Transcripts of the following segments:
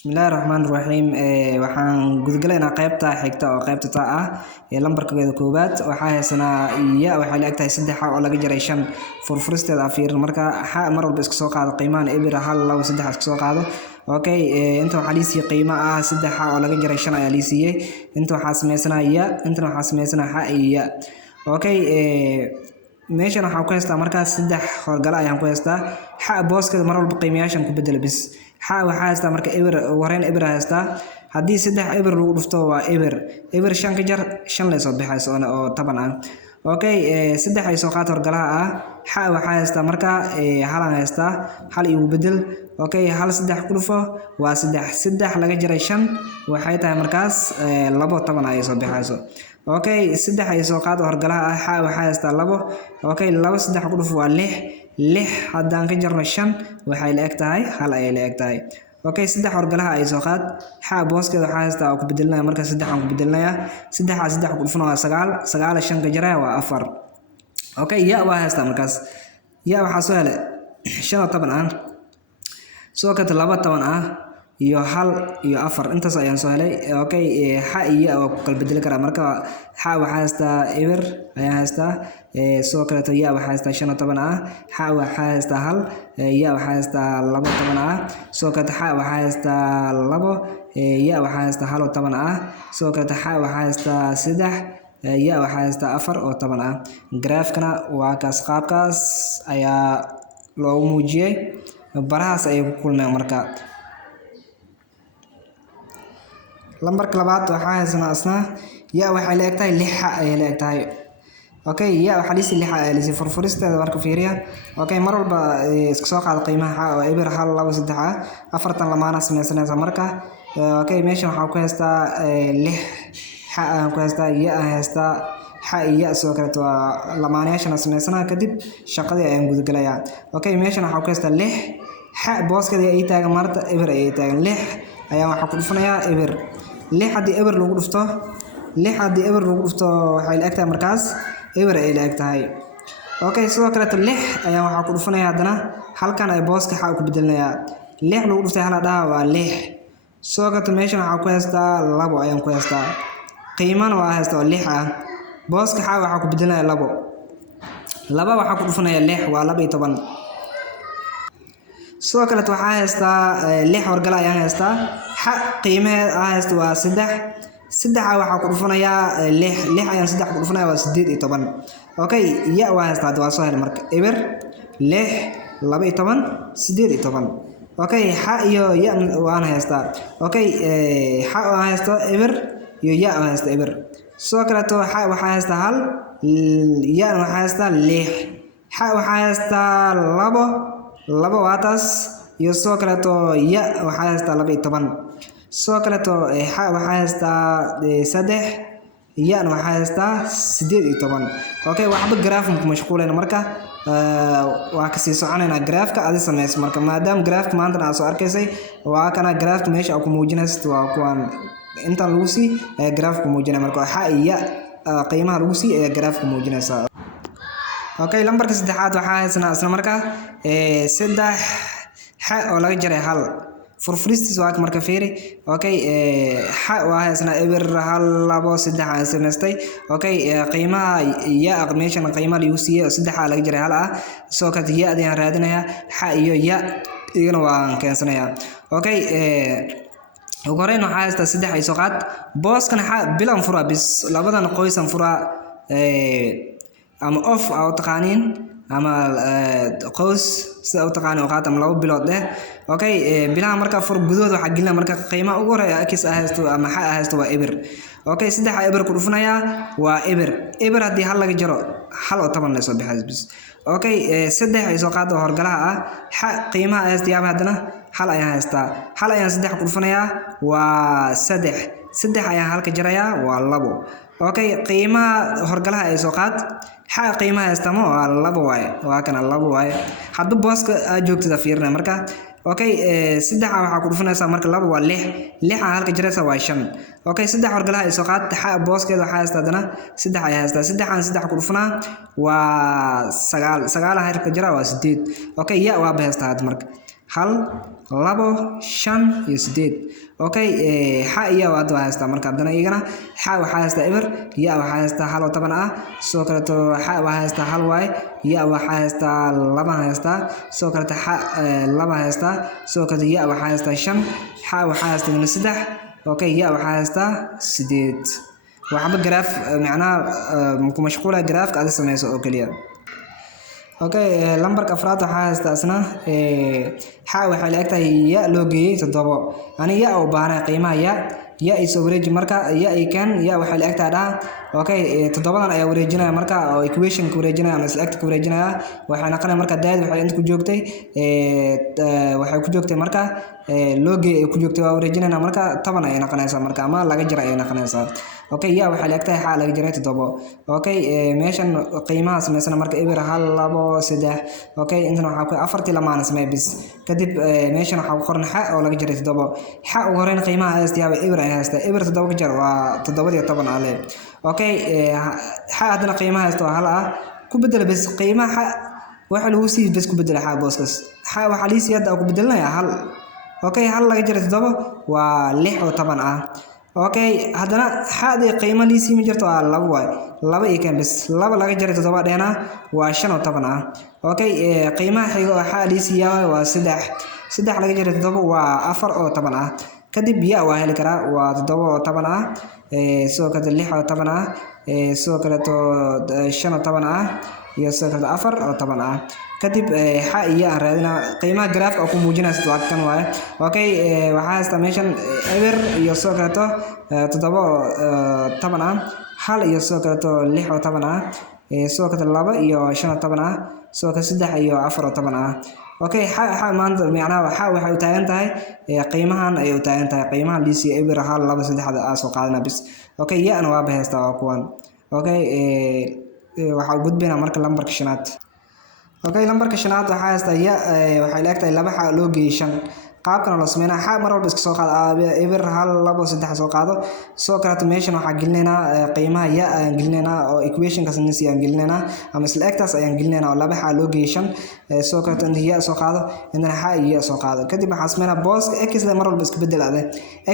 Bismillahirrahmanirrahiim. Waxaan gudagalaynaa qaybta xigta oo qaybta ta ah ee lambarkeeda koobaad. Waxaa haysanaa ya waxay la egtahay 3 oo laga jaray 5 furfuristeeda afiir marka ha mar walba iska soo qaado qiimahan eber hal 2 3 iska soo qaado. Okay, inta waxaa liisii qiimo ah 3 oo laga jaray 5 ayaa liisiyay. Inta waxaa sameysana ya, inta waxaa sameysana ha iyo. Okay, meeshan waxaan ku haystaa markaas 3 horgala ayaan ku haystaa. Ha booskeeda mar walba qiimayaashan ku bedelo bis. Ha waxaa haystaa marka eber wareen eber haystaa. Haddii 3 eber lagu dhufto waa eber 5 ka jar 5 la soo bixayso oo 10 ah. Okay, 3 ay soo qaato horgalaha ah. Ha waxaa haystaa marka halan haystaa hal igu bedel. Okay, hal 3 ku dhufo waa 3 laga jaray 5 waxay tahay markaas 2 10 ay soo bixayso. Okay, 3 ay soo qaato horgalaha ah. Ha waxaa haystaa 2. Okay, 2 3 ku dhufo waa 6 haddaan ka jarno 5 waxay la eg tahay hal ay la eg tahay. Okay, 3 horgalaha ay soo qaad. Ha booskeeda waxaa haystaa ku bedelnaa marka 3 aan ku bedelnaa 3 ku dhufno waa 9 9 5 ka jaray waa 4. Okay, ya waa haystaa markaas ya waxaa soo helay 5 10 ah soo kata 2 10 ah iyo hal iyo 4 intaas ayaan soo helay. Okay, ha iyo oo kala bedeli kara marka ha waxaa haystaa eber ayaan haystaa soo kale ya waxaa haystaa 5 10 ah. Ha waxaa haystaa hal ya waxaa haystaa 2 10 ah soo kale ha waxaa haystaa 2 ya waxaa haystaa hal 10 ah soo kale ha waxaa haystaa 3 ya waxaa haystaa 4 oo 10 ah. Graafkana waa kaas qaabkaas ayaa loogu muujiyay barahaas ay ku kulmeen marka lambarka labaad waxaa haysanaa asna ya waxay la eg tahay 6 ay la eg tahay. Okay, ya waxaa liisii 6 ay liisii furfuristeeda marka fiiriya. Okay, mar walba iska soo qaado qiimaha oo eber hal 2 3 ah afartan lamaana sameysanaaysa marka. Okay, meeshan waxaa ku haystaa 6 ha aan ku haystaa ya aan haystaa ha iyo soo kale waa lamaanayaashan sameysana kadib shaqadii ayaan gudagalayaa. Okay, meeshan waxaa ku haystaa 6 ha booskeeda ay taagan marta eber ay taagan 6 ayaan waxaa ku dhufanayaa eber 6 haddii eber lagu dhufto 6 haddii eber lagu dhufto waxay la eg tahay markaas eber ay la eg tahay. Okay, sidoo kale 6 ayaan waxaa ku dhufanayaa haddana halkan ay booska ha ku bedelnayaa 6 lagu dhuftay hal dhaha waa 6 soo kale meeshan waxaa ku haystaa 2 ayaan ku haystaa qiimana waa haystaa 6 ah booska ha waxaa ku bedelnayaa 2 waxaa ku dhufanayaa 6 waa 12 soo kale waxaa haystaa 6 horgala ayaan haystaa ha qiimaha haysto waa 3 waxaa ku dhufanayaa 6 ayaan 3 ku dhufanayaa waa 18. Okay, ya waa haystaa waa soo helay marka eber 6 12 18. Okay, ha iyo ya waan haystaa. Okay, ha waan haystaa eber iyo ya waan haystaa eber soo kale ha waxaa haystaa hal ya waxaa haystaa 6 ha waxaa haystaa 2 waataas iyo soo kale ya waxaa haystaa 12 soo kale ha waxaa haystaa 3 ya waxaa haystaa 18. Okay, waxba graaf ku mashquulayna marka waa ka sii soconaynaa graafka aad sameys marka maadaama graafka maanta aad soo arkaysay waa kana graafka meesha ku muujinaysto waa kuwan inta lagu sii graafka muujinay marka ha iyo qiimaha lagu sii graafka muujinaysa. Okay, lambarka saddexaad waxaa haysanaa isla marka 3 ha oo laga jaray hal furfuristiis waa marka fiiri. Okay, ha waa haysanaa eber hal 2 3 aan sameystay. Okay, qiimaha ya meeshan qiimaha lagu siiyay 3 laga jaray hal ah soo kale ya ayaan raadinayaa ha iyo ya igana waan keensanayaa. Okay, ugu horeyn waxaa haystaa 3 ay soo qaad booskana ha bilan fura bis labadan qoysan fura ama off oo taqaaniin ama qoys sida u taqaan oo qaatam 2 bilood leh. Okay, bilaha marka fur gudood waxa gelina marka qiimaha ugu horeeya akis ahaysto ama ha ahaysto waa eber. Okay, 3 eber ku dhufanayaa waa eber haddii hal laga jaro hal oo 10 la soo bixayso bis. Okay, 3 ay soo qaado horgalaha ah ha qiimaha ahaysto yaab haddana hal ayaan haystaa hal ayaan 3 ku dhufanayaa waa 3 ayaan halka jarayaa waa 2. Okay, qiimaha horgalaha ay soo qaad ha qiimaha haystamo waa 2 waaye waa kana 2 waaye hadda booska aad joogtada fiirna marka. Okay, 3 waxaa ku dhufanaysaa marka 2 waa 6 aan halka jaraysa waa 5. Okay, 3 horgalaha ay soo qaad ha booskeeda waxaa haystaa haddana 3 ay haystaa 3 aan 3 ku dhufanaa waa 9 halka jara waa 8. Okay, ya waa haystaa marka hal labo shan iyo sideed. Okay xa iyo wad waa haysta marka hadana iyagana xa waxa haysta eber ya waxa haysta hal oo 10 ah soo kale to xa waxa haysta hal waay ya waxa haysta laba haysta soo kale xa laba haysta soo kale ya waxa haysta shan xa waxa haysta 3 okay ya waxa haysta 8 waxba graph macnaha ku mashquula graph aad sameeyso oo kaliya. okay lambarka afraad waxa haysta asna xa waxa la egtahay ya loo geeyay 7 ani ya oo baahnaa qiimaha ya isoo wareeji marka ya ay kan ya waxa la egtahay okay 7dan ayaa wareejinaya marka oo equation ku wareejinaya ama select ku wareejinaya waxa naqanay marka daad waxa inta ku joogtay waxa ku joogtay marka loo geeyay ku joogtay waa wareejinayna marka 10 ay naqanaysa marka ama laga jira ay naqanaysa. okay ya waxa la egtahay xa laga jiray 7 okay meeshan qiimaha sameysana marka eber 1 2 3 okay inta waxa ku afartii lamaan samee bis kadib meeshan waxa ku qoran xa oo laga jiray 7 xa ugu horeyn qiimaha haysta eber ay haysta eber 7 ka jar waa 7 ale. okay xa hadana qiimaha haysta hal ah ku bedel bas qiimaha waxa lagu sii bas ku bedel xa booskas xa waxa la sii hadda ku bedelnaa hal. okay hal laga jiray 7 waa 6 oo 10 ah. okay hadana xaadi qiimo liisi ma jirto waa 2 waay 2 iyo kan bas 2 laga jaray 7 dheena waa 5 oo 10 ah. okay qiimaha xiga waxa liisi yahay waa 3 laga jaray 7 waa 4 oo 10 ah. kadib ya waa heli karaa waa 7 oo 10 ah soo kale 6 oo 10 ah soo kale to 5 oo 10 ah iyo soo kale 4 oo 10 ah. kadib xa iyo aan raadina qiimaha graph oo ku muujinaysa waa kan waay. okay waxa haysta meeshan eber iyo soo kale to 7 oo 10 ah hal iyo soo kale to 6 oo 10 ah soo kale 2 iyo 5 oo 10 ah soo kale 3 iyo 4 oo 10 ah. okay xa maanta macnaha waxa waxay u taagan tahay qiimahan ay u taagan tahay qiimaha liisi eber hal 2 3 soo qaadana bis. okay yaana waa bahaysta waa kuwan. okay waxa u gudbina marka lambarka shanaad. okay lambarka shanaad waxa haysta ya waxay leegtahay laba xa loo geeyay 5 qaabkan loo sameeyna xa mar walba iska soo qaado eber hal 2 3 soo qaado soo kale meeshan waxa gelinayna qiimaha ya aan gelinayna oo equation ka sameeyay aan gelinayna ama selectors ayaan gelinayna oo laba xa loo geeyay 5 soo kale inta ya soo qaado indana xa ya soo qaado kadib waxa sameeyna boss x la mar walba iska bedelaade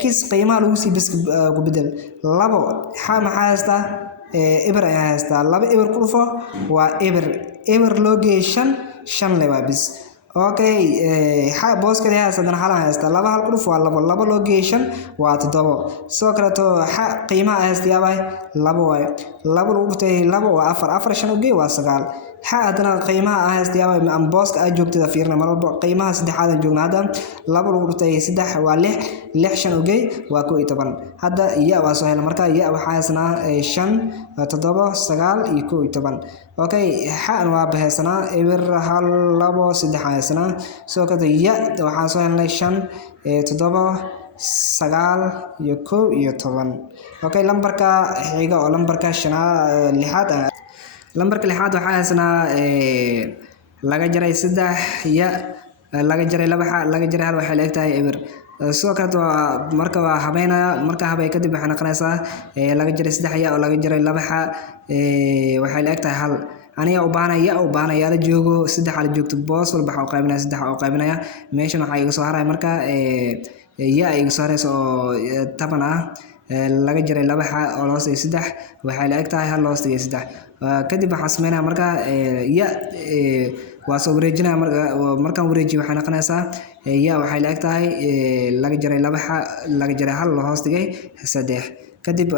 x qiimaha lagu sii bis ku bedel 2 xa ma haysta eber ay haysta 2 eber ku dhufo waa eber loo geeyay 5 lewa bis. okay xa boss kale haysta hal haysta 2 hal ku dhufo waa 2 loo geeyay 5 waa 7 soo kale to xa qiimaha haysta yaabay 2 waay 2 lagu dhuftay 2 waa 4 5 u geey waa 9 xa hadana qiimaha haysta yaabay am boss ka joogtada fiirna mar walba qiimaha saddexaad joogna hadda 2 lagu dhuftay 3 waa 6 5 u geey waa 11 hadda ya waa soo helay marka ya waxa haysana 5 7 9 iyo 11. okay xaan waa bahaysana eber hal 2 3 haysana soo kale ya waxa soo helnay 5 7 9 iyo 11. okay lambarka xiga oo lambarka lixaad lambarka lixaad waxa haysana laga jaray 3 ya laga jaray 2 xa laga jaray hal waxa leegtahay eber soo kale marka waa habeynaya marka habay kadib waxa naqanaysa laga jaray 3 ya oo laga jaray 2 xa waxa leegtahay hal aniga u baanaya la joogo 3 hal joogto boss walba waxa qaybinaya 3 oo qaybinaya meeshan waxa iga soo haray marka ya iga soo harayso 10 ah laga jaray 2 xa oo loo sii 3 waxa leegtahay hal loo sii 3 kadib waxa sameeynaa marka ya waa soo wareejinaa markaan wareejiyo waxa naqanaysaa ya waxay leegtahay laga jaray 2 xa laga jaray hal loo hoostigay 3 kadib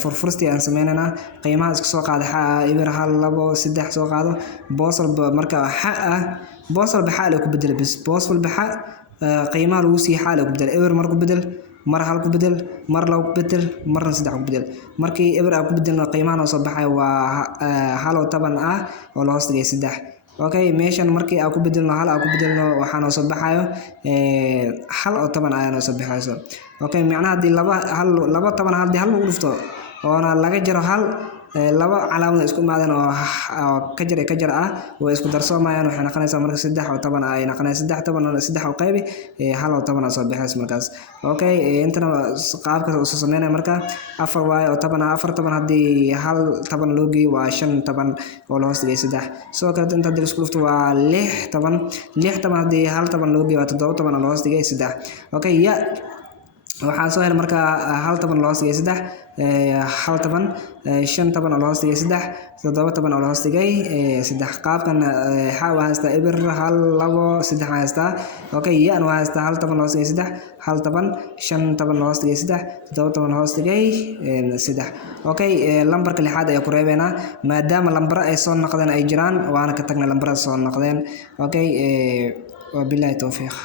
furfursti aan sameeynaa qiimaha iska soo qaado xa eber hal 2 3 soo qaado boss walba marka xa boss walba xa la ku bedel bis boss walba xa qiimaha lagu sii xa la ku bedel eber mar ku bedel mar hal ku bedel mar law ku bedel mar 3 ku bedel markii eber ku bedelna qiimaha soo baxay waa hal oo 10 ah oo loo hoostigay 3. okay meeshan markii aan ku bedelno hal aan ku bedelno waxaan soo baxayo hal oo 10 ayaan soo baxayso. okay macnaha hadii laba 10 hadii hal lagu dhufto oo laga jaro hal laba calaamad isku imaadeen oo ka jar ah way isku darsoomayaan waxay noqonaysaa marka 3 oo 10 ay noqonaysaa 3 oo qaybi hal oo 10 soo bixaysa markaas okay intana qaabka uu soo sameynay marka 4 way oo 10 hadii hal 10 loo geeyo waa 5 10 oo loo hoos dhigay 3 sidoo kale inta dil isku dhufto waa 6 hadii hal 10 loo geeyo waa 7 10 oo loo hoos dhigay 3 okay ya waxaan soo helay marka hal 10 loo hoos dhigay 3 hal 10 5 10 oo loo hoos dhigay 3 7 10 oo loo hoos dhigay 3 qaabkan waxa haysta ibir hal 2 3 haysta okay yaan haysta hal 10 loo hoos dhigay 3 hal 10 5 10 loo hoos dhigay 3 7 10 loo hoos dhigay 3 okay lambarka lixaad ayaa ku reebeena maadaama lambar ay soo noqdeen ay jiraan waana ka tagnay lambarada soo noqdeen okay wabillahi tawfiiq